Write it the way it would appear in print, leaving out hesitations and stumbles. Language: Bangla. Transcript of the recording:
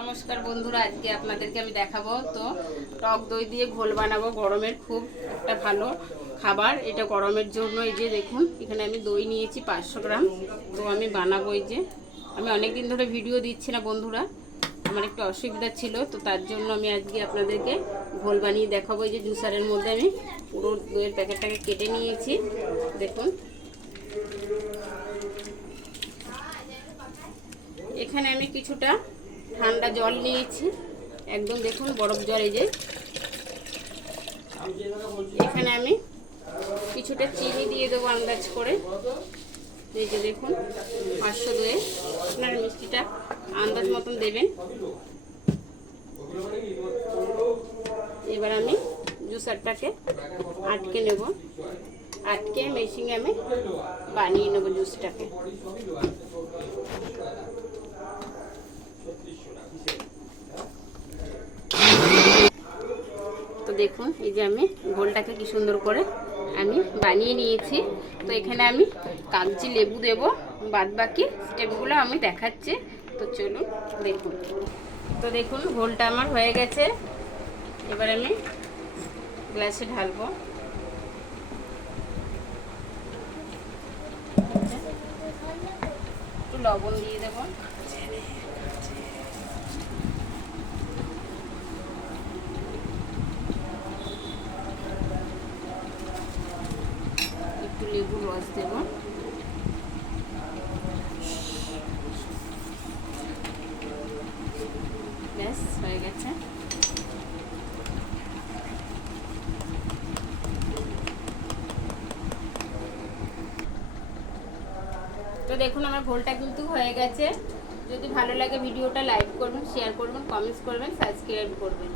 নমস্কার বন্ধুরা, আজকে আপনাদেরকে আমি দেখাবো তো টক দই দিয়ে ঘোল বানাবো। গরমের খুব একটা ভালো খাবার এটা গরমের জন্য। এই যে দেখুন, এখানে আমি দই নিয়েছি 500 গ্রাম। তো আমি বানাবো। এই যে আমি অনেক দিন ধরে ভিডিও দিচ্ছি না বন্ধুরা, আমার একটু অসুবিধা ছিল, তো তার জন্য আমি আজকে আপনাদেরকে ঘোল বানিয়ে দেখাবো। এই যে জুসারের মধ্যে আমি পুরো দইয়ের প্যাকেটটাকে কেটে নিয়েছি। দেখুন, এখানে আমি কিছুটা ঠান্ডা জল নিয়েছি, একদম দেখুন বরফ জল। এই যে এখানে আমি কিছুটা চিনি দিয়ে দেবো আন্দাজ করে। এই যে দেখুন 500 দইয়ে আপনারা মিষ্টিটা আন্দাজ মতন দেবেন। এবার আমি জুসারটাকে আটকে নেব, আটকে মেশিনে আমি বানিয়ে নেব জুসটাকে। তো দেখুন, এই যে আমি ঘোলটাকে কি সুন্দর করে আমি বানিয়ে নিয়েছি। তো এখানে আমি কাগজি লেবু দেব, বাদ বাকি স্টেপগুলো আমি দেখাচ্ছি। তো চলুন দেখুন। তো দেখুন ঘোলটা আমার হয়ে গেছে, এবার আমি গ্লাসে ঢালবো। একটু লবণ দিয়ে দেবো, একটু লেবুর রস দেব, ব্যাস হয়ে গেছে। তো দেখুন আমার ঘোলটা কিন্তু হয়ে গেছে। যদি ভালো লাগে ভিডিওটা লাইক করবেন, শেয়ার করবেন, কমেন্টস করবেন, সাবস্ক্রাইব করবেন।